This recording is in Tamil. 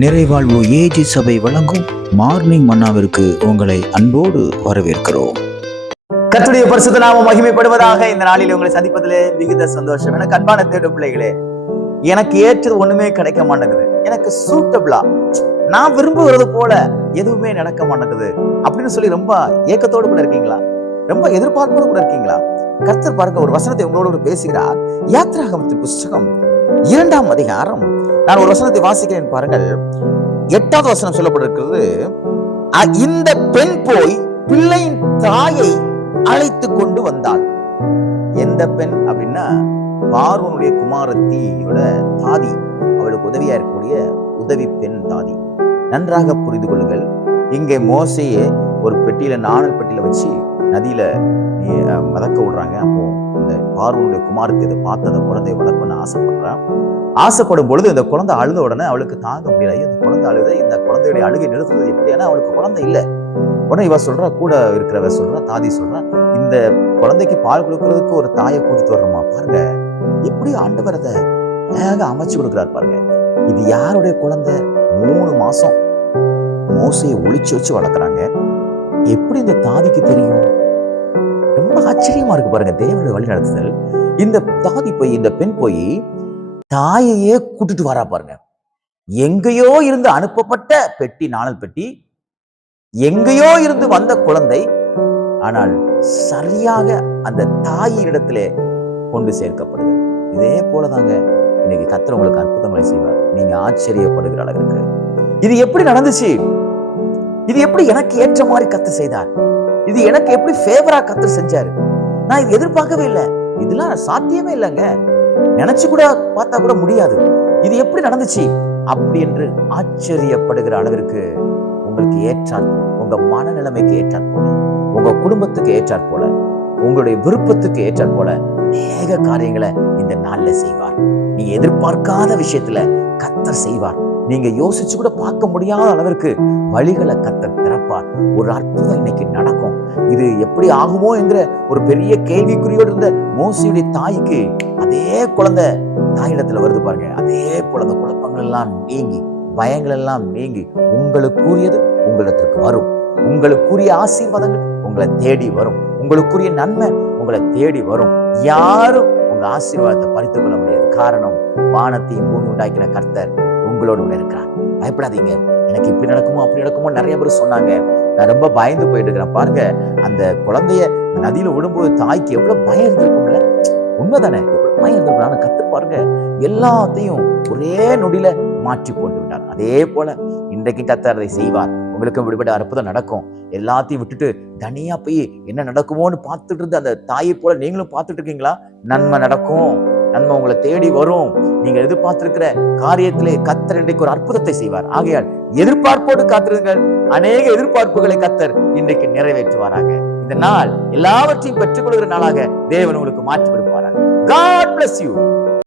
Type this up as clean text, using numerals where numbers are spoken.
நிறைவாழ்வு ஏஜி சபை வழங்கும் மார்னிங் மன்னாவிற்கு உங்களை அன்போடு வரவேற்கிறோம். கர்த்தருடைய பரிசுத்த நாமம் மகிமைப்படுவதாக. இந்த நாளில் உங்களை சந்திப்பதிலே மிகுந்த சந்தோஷம். எனக்கு அன்பான தேடு பிள்ளைகளே, எனக்கு ஏற்றது ஒண்ணுமே கிடைக்க மாட்டேங்குது, எனக்கு சூட்டபிளா நான் விரும்புகிறது போல எதுவுமே நடக்க மாட்டேங்குது அப்படின்னு சொல்லி ரொம்ப ஏக்கத்தோடு கூட இருக்கீங்களா? ரொம்ப எதிர்பார்ப்போடு கூட இருக்கீங்களா? கர்த்தர் பாருங்க, ஒரு வசனத்தை உங்களோடு பேசுகிறார். யாத்திராகமத்தின் புஸ்தகம் 2ஆம் அதிகாரம் நான் ஒரு வசனத்தை வாசிக்கிறேன் பாருங்கள். 8வது வசனம் சொல்லப்பட்டிருக்கிறது, இந்த பெண் போய் பிள்ளையின் தாயை அழைத்து கொண்டு வந்தாள். எந்த பெண் அப்படின்னா, பார்வோனுடைய குமாரத்தியோட தாதி, அவளுக்கு உதவியா இருக்கக்கூடிய உதவி பெண் தாதி. நன்றாக புரிந்து கொள்ளுங்கள். இங்கே மோசையே ஒரு பெட்டியில, நாணல் பெட்டியில வச்சு நதியில மதக்க விடுறாங்க. அப்போ இந்த பார்வோனுடைய குமாரத்தை இதை பார்த்து அந்த குழந்தையை வளர்க்கணும்னு ஆசைப்படுறான். ஆசைப்படும் பொழுது இந்த குழந்தை அழுத உடனே அவளுக்கு தாங்க முடியல. இந்த குழந்தை அழுத, இந்த குழந்தையுடைய அழுகை நிறுத்துறது எப்படி? ஏன்னா அவளுக்கு குழந்தை இல்லை. உடனே இவ சொல்றா, கூட இருக்கிறவ சொல்றா, தாதி சொல்றா, இந்த குழந்தைக்கு பால் கொடுக்கறதுக்கு ஒரு தாயை கூட்டிட்டு வர்றோமா பாருங்க. எப்படி ஆண்டவர் அதை அழகாக அமைச்சு கொடுக்குறாரு பாருங்க. இது யாருடைய குழந்தை? 3 மாசம் மோசையை ஒளிச்சு வச்சு வளர்க்குறாங்க. எப்படி இந்த தாதிக்கு தெரியும்? ரொம்ப ஆச்சரியமா இருக்கு பாருங்க தேவனுடைய வழி நடத்துதல். இந்த தாதி போய், இந்த பெண் போய் தாயையே கூட்டிட்டு வரா பாருங்க. எங்கேயோ இருந்து அனுப்பப்பட்ட பெட்டி, நாணல் பெட்டி, எங்கேயோ இருந்து வந்த குழந்தை, ஆனால் சரியாக அந்த தாயினிடத்திலே கொண்டு சேர்க்கப்படுகிறது. இதே போலதாங்க இன்னைக்கு கர்த்தர் உங்களுக்கு அற்புதங்களை செய்வார். நீங்க ஆச்சரியப்படுகிற அளவிற்கு இது எப்படி நடந்துச்சு? இது எப்படி எனக்கு ஏற்ற மாதிரி கர்த்தர் செய்தார்? இது எனக்கு எப்படி ஃபேவரா கர்த்தர் செஞ்சாரு? நான் இது எதிர்பார்க்கவே இல்லை. இதெல்லாம் சாத்தியமே இல்லைங்க, நினைச்சு கூட பார்த்தா கூட முடியாது. இது எப்படி நடந்துச்சு அப்படி என்று ஆச்சரியப்படுகிற அளவிற்கு உங்களுக்கு ஏற்றாற், உங்க மனநிலைமைக்கு ஏற்றாற் போல, உங்க குடும்பத்துக்கு ஏற்றாற் போல, உங்களுடைய விருப்பத்துக்கு ஏற்றாற் போல அநேக காரியங்களை இந்த நாள்ல செய்வார். நீங்க எதிர்பார்க்காத விஷயத்துல கர்த்தர் செய்வார். நீங்க யோசிச்சு கூட பார்க்க முடியாத அளவிற்கு வழிகளை கர்த்தர் திறப்பார். ஒரு அற்புதம் இன்னைக்கு நடக்கும். இது எப்படி ஆகுமோ என்கிற ஒரு பெரிய கேள்விக்குறியோடு இருந்த மோசையுடைய தாய்க்கு அதே குழந்தை தாயிடத்துல வருது பாருங்க. அதே போல அந்த குழப்பங்கள் எல்லாம் நீங்கி, பயங்கள் எல்லாம் நீங்கி, உங்களுக்குரியது உங்களிடத்திற்கு வரும். உங்களுக்குரிய ஆசீர்வாதங்கள் உங்களை தேடி வரும். உங்களுக்குரிய நன்மை உங்களை தேடி வரும். யாரும் உங்க ஆசீர்வாதத்தை பறித்துக் கொள்ள முடியாது. காரணம், வானத்தையும் பூமி உண்டாக்கின கர்த்தர் உங்களோடு கூட இருக்கிறார். பயப்படாதீங்க. எனக்கு இப்படி நடக்குமோ அப்படி நடக்குமோ நிறைய பேர் சொன்னாங்க. நான் ரொம்ப பயந்து போயிட்டு இருக்கிறேன். பாருங்க, அந்த குழந்தைய நதியில விடும்போது தாய்க்கு எவ்வளவு பயம் இருந்திருக்கும்ல. உண்மைதானே? எவ்வளவு பயம் இருந்திருக்கும். கர்த்தர் பாருங்க எல்லாத்தையும் ஒரே நொடியில மாற்றி போட்டு விட்டார். அதே போல இன்றைக்கு கர்த்தர் அதை செய்வார். உங்களுக்கு விடுபட அற்புதம் நடக்கும். எல்லாத்தையும் விட்டுட்டு தனியா போய் என்ன நடக்குமோன்னு பார்த்துட்டு இருந்து அந்த தாயை போல நீங்களும் பார்த்துட்டு இருக்கீங்களா? நன்மை நடக்கும். நன்மை உங்களை தேடி வரும். நீங்க எதிர்பார்த்திருக்கிற காரியத்திலே கர்த்தர் இன்றைக்கு ஒரு அற்புதத்தை செய்வார். ஆகையால் எதிர்பார்ப்போடு காத்திருங்கள். அநேக எதிர்பார்ப்புகளை கர்த்தர் இன்றைக்கு நிறைவேற்றுவாராக. இந்த நாள் எல்லாவற்றையும் பெற்றுக் கொள்கிற நாளாக தேவன் உங்களுக்கு மாற்றி கொடுப்பாராக. God bless you.